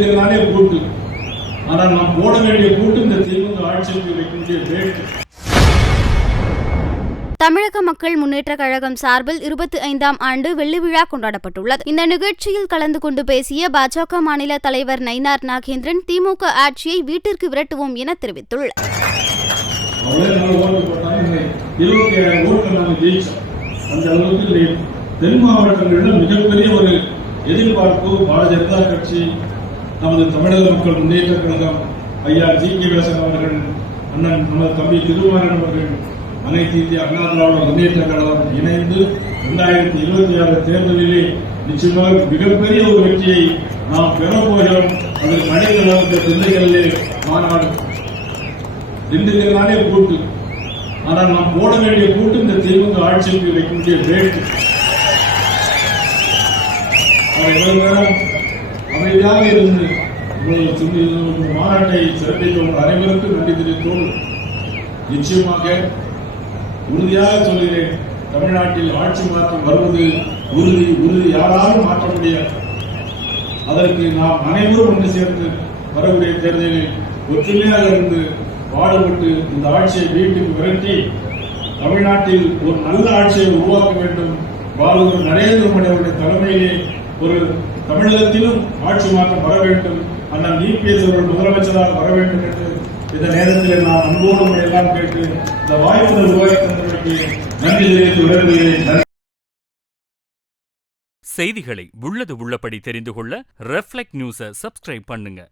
இருக்கிறதாலே கூட்டு. ஆனால் நாம் போட வேண்டிய கூட்டு இந்த திமுக ஆட்சிக்கு வைக்கின்ற வேட்டு. தமிழக மக்கள் முன்னேற்ற கழகம் சார்பில் 25ஆம் ஆண்டு வெள்ளி விழா கொண்டாடப்பட்டுள்ளது. இந்த நிகழ்ச்சியில் கலந்து கொண்டு பேசிய பாஜக மாநில தலைவர் நயினார் நாகேந்திரன், திமுக ஆட்சியை வீட்டிற்கு விரட்டுவோம் என தெரிவித்துள்ளார். தென் மாவட்டங்களில் மிகப்பெரிய ஒரு எதிர்பார்ப்பு பாரதிய ஜனதா கட்சி, நமது தமிழக மக்கள் முன்னேற்ற கழகம், ஐயா ஜி.கே. வாசன் அவர்கள், அண்ணன் நமது தம்பி திருமாறன் அவர்கள், அனைத்து இந்திய அண்ணா திராவிட முன்னேற்ற கழகம் இணைந்து 2026 தேர்தலிலே நிச்சயமாக மிகப்பெரிய ஒரு வெற்றியை நாம் பெறப்போகிறோம். அதற்கு அனைத்து திண்டுக்கல்லே மாநாடு, திண்டுக்கல்லே கூட்டு. ஆனால் நாம் போட வேண்டிய கூட்டு இந்த திமுக ஆட்சிக்கு வைக்கின்ற வேட்டு. அமைதியாக இருந்து மாநாட்டை சிறப்பித்த அனைவருக்கும் நன்றி தெரிவித்தோடு நிச்சயமாக உறுதியாக சொல்கிறேன், தமிழ்நாட்டில் ஆட்சி மாற்றம் வருவது உறுதி உறுதி, யாராலும் மாற்ற முடியாது. அதற்கு நாம் அனைவரும் ஒன்று சேர்ந்து வரக்கூடிய தேர்தலில் ஒற்றுமையாக இருந்து பாடுபட்டு இந்த ஆட்சியை வீட்டுக்கு விரட்டி தமிழ்நாட்டில் ஒரு நல்ல ஆட்சியை உருவாக்க வேண்டும். பாரத நரேந்திர மோடி அவருடைய தலைமையிலே ஒரு தமிழகத்திலும் ஆட்சி மாற்றம் வர வேண்டும். அண்ணன் இபிஎஸ் அவர்கள் முதலமைச்சராக வர வேண்டும் என்று இந்த நேரத்தில் நான் அன்போடு எல்லாம் கேட்டு இந்த வாய்ப்பு உருவாக்கி நன்றி தெரிவித்து விடைபெறுகிறேன். செய்திகளை உள்ளது உள்ளபடி தெரிந்து கொள்ள ரெஃப்ளெக்ட் நியூஸை சப்ஸ்கிரைப் பண்ணுங்க.